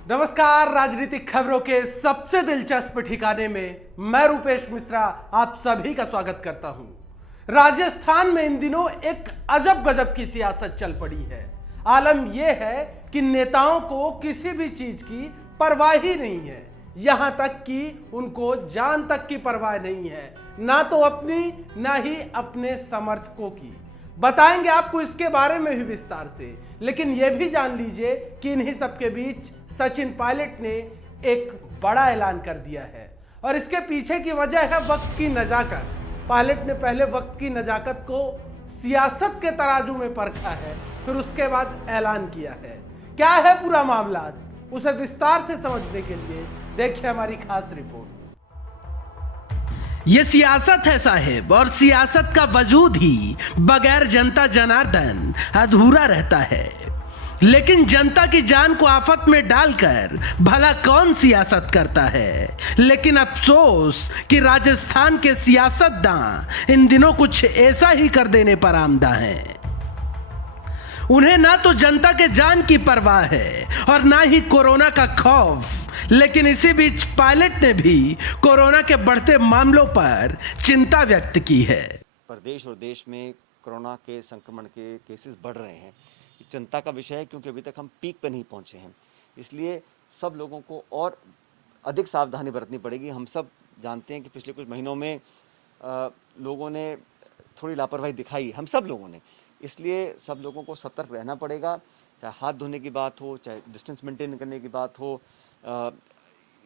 नमस्कार, राजनीतिक खबरों के सबसे दिलचस्प ठिकाने में मैं रूपेश मिश्रा आप सभी का स्वागत करता हूं। राजस्थान में इन दिनों एक अजब गजब की सियासत चल पड़ी है। आलम यह है कि नेताओं को किसी भी चीज की परवाह ही नहीं है, यहां तक कि उनको जान तक की परवाह नहीं है, ना तो अपनी ना ही अपने समर्थकों की। बताएंगे आपको इसके बारे में भी विस्तार से, लेकिन यह भी जान लीजिए कि इन्हीं सबके बीच सचिन पायलट ने एक बड़ा ऐलान कर दिया है और इसके पीछे की वजह है वक्त की नजाकत। पायलट ने पहले वक्त की नजाकत को सियासत के तराजू में परखा है, फिर उसके बाद ऐलान किया है। क्या है पूरा मामला, उसे विस्तार से समझने के लिए देखिए हमारी खास रिपोर्ट। ये सियासत है साहेब, और सियासत का वजूद ही बगैर जनता जनार्दन अधूरा रहता है। लेकिन जनता की जान को आफत में डालकर भला कौन सियासत करता है। लेकिन अफसोस कि राजस्थान के सियासतदान इन दिनों कुछ ऐसा ही कर देने पर आमदा हैं। उन्हें ना तो जनता के जान की परवाह है और ना ही कोरोना का खौफ। लेकिन इसी बीच पायलट ने भी कोरोना के बढ़ते मामलों पर चिंता व्यक्त की है। प्रदेश और देश में कोरोना के संक्रमण के केसेस बढ़ रहे हैं, ये चिंता का विषय है क्योंकि अभी तक हम पीक पर नहीं पहुंचे हैं। इसलिए सब लोगों को और अधिक सावधानी बरतनी पड़ेगी। हम सब जानते हैं कि पिछले कुछ महीनों में लोगों ने थोड़ी लापरवाही दिखाई, हम सब लोगों ने। इसलिए सब लोगों को सतर्क रहना पड़ेगा, चाहे हाथ धोने की बात हो, चाहे डिस्टेंस मेंटेन करने की बात हो।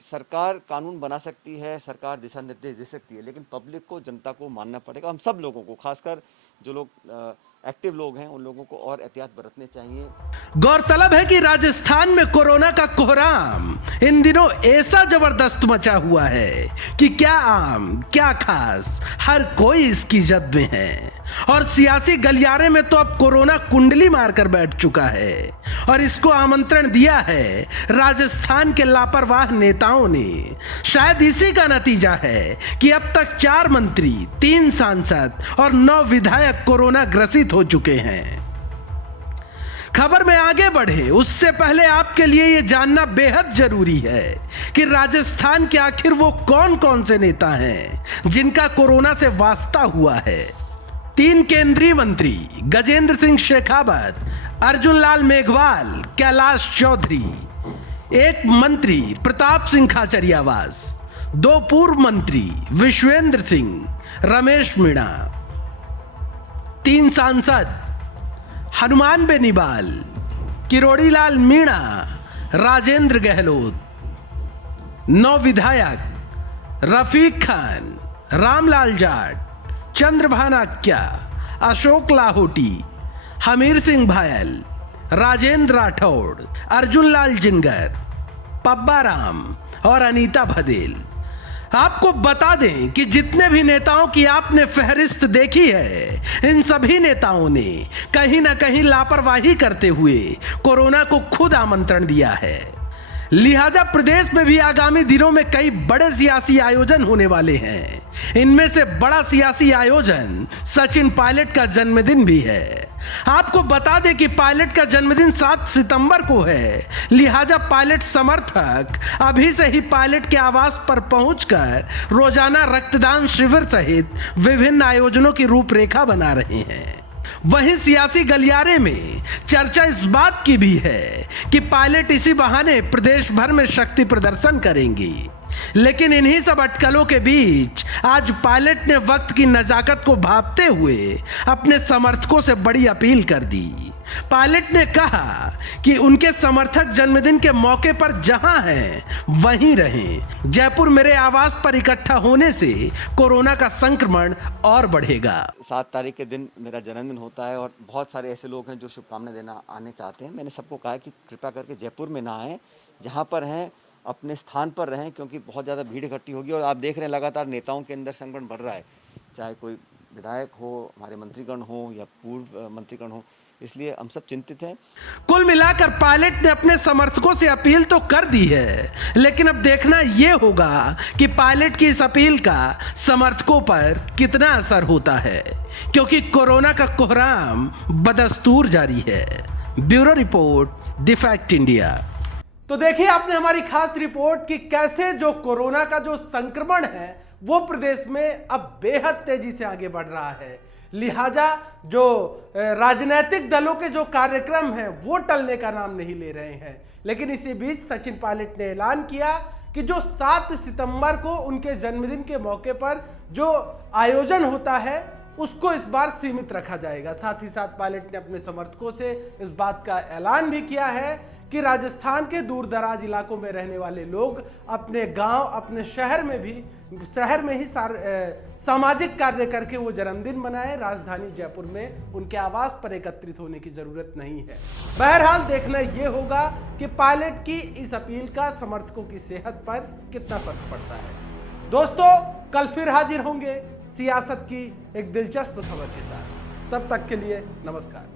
सरकार कानून बना सकती है, सरकार दिशा निर्देश दे सकती है, लेकिन पब्लिक को, जनता को मानना पड़ेगा। हम सब लोगों को, खासकर जो लोग एक्टिव लोग हैं, उन लोगों को और एहतियात बरतने चाहिए। गौरतलब है कि राजस्थान में कोरोना का कोहराम इन दिनों ऐसा जबरदस्त मचा हुआ है कि क्या आम क्या खास हर कोई इसकी जद में है। और सियासी गलियारे में तो अब कोरोना कुंडली मारकर बैठ चुका है और इसको आमंत्रण दिया है राजस्थान के लापरवाह नेताओं ने। शायद इसी का नतीजा है कि अब तक 4 मंत्री, 3 सांसद और 9 विधायक कोरोना ग्रसित हो चुके हैं। खबर में आगे बढ़े उससे पहले आपके लिए यह जानना बेहद जरूरी है कि राजस्थान के आखिर वो कौन कौन से नेता हैं जिनका कोरोना से वास्ता हुआ है। 3 केंद्रीय मंत्री गजेंद्र सिंह शेखावत, अर्जुन लाल मेघवाल, कैलाश चौधरी, 1 मंत्री प्रताप सिंह खाचरियावास, 2 पूर्व मंत्री विश्वेंद्र सिंह, रमेश मीणा, 3 सांसद हनुमान बेनीवाल, किरोड़ी लाल मीणा, राजेंद्र गहलोत, 9 विधायक रफीक खान, रामलाल जाट, चंद्रभान आक्या, अशोक लाहोटी, हमीर सिंह भायल, राजेंद्र राठौड़, अर्जुन लाल जिनगर, पब्बा राम और अनीता भदेल। आपको बता दें कि जितने भी नेताओं की आपने फहरिस्त देखी है, इन सभी नेताओं ने कहीं ना कहीं लापरवाही करते हुए कोरोना को खुद आमंत्रण दिया है। लिहाजा प्रदेश में भी आगामी दिनों में कई बड़े सियासी आयोजन होने वाले हैं। इनमें से बड़ा सियासी आयोजन सचिन पायलट का जन्मदिन भी है। आपको बता दें कि पायलट का जन्मदिन 7 सितंबर को है। लिहाजा पायलट समर्थक अभी से ही पायलट के आवास पर पहुंचकर रोजाना रक्तदान शिविर सहित विभिन्न आयोजनों की रूपरेखा बना रहे हैं। वहीं सियासी गलियारे में चर्चा इस बात की भी है कि पायलट इसी बहाने प्रदेश भर में शक्ति प्रदर्शन करेंगी। लेकिन इन्हीं सब अटकलों के बीच आज पायलट ने वक्त की नजाकत को भांपते हुए अपने समर्थकों से बड़ी अपील कर दी। पायलट ने कहा कि उनके समर्थक जन्मदिन के मौके पर जहां हैं वहीं रहें। जयपुर मेरे आवास पर इकट्ठा होने से कोरोना का संक्रमण और बढ़ेगा। 7 तारीख के दिन मेरा जन्मदिन होता है और बहुत सारे ऐसे लोग हैं जो शुभकामनाएं देना आने चाहते हैं। मैंने सबको कहा कि कृपया करके जयपुर में ना आएँ, जहाँ पर हैं अपने स्थान पर रहें, क्योंकि बहुत ज़्यादा भीड़ इकट्ठी होगी। और आप देख रहे हैं लगातार नेताओं के अंदर संक्रमण बढ़ रहा है, चाहे कोई विधायक हो, हमारे मंत्रीगण हो या पूर्व मंत्रीगण हो। इसलिए हम सब चिंतित हैं। कुल मिलाकर पायलट ने अपने समर्थकों से अपील तो कर दी है, लेकिन अब देखना यह होगा कि पायलट की इस अपील का समर्थकों पर कितना असर होता है, क्योंकि कोरोना का कोहराम बदस्तूर जारी है। Bureau report, the fact India. तो देखिए आपने हमारी खास रिपोर्ट कि कैसे जो कोरोना का जो संक्रमण है वो प्रदेश में अब बेहद तेजी से आगे बढ़ रहा है। लिहाजा जो राजनीतिक दलों के जो कार्यक्रम हैं वो टलने का नाम नहीं ले रहे हैं। लेकिन इसी बीच सचिन पायलट ने ऐलान किया कि जो 7 सितंबर को उनके जन्मदिन के मौके पर जो आयोजन होता है उसको इस बार सीमित रखा जाएगा। साथ ही साथ पायलट ने अपने समर्थकों से इस बात का ऐलान भी किया है कि राजस्थान के दूर दराज इलाकों में रहने वाले लोग अपने गांव, अपने शहर में ही सामाजिक कार्य करके वो जन्मदिन मनाएं। राजधानी जयपुर में उनके आवास पर एकत्रित होने की जरूरत नहीं है। बहरहाल देखना ये होगा कि पायलट की इस अपील का समर्थकों की सेहत पर कितना फर्क पड़ता है। दोस्तों, कल फिर हाजिर होंगे सियासत की एक दिलचस्प खबर के साथ। तब तक के लिए नमस्कार।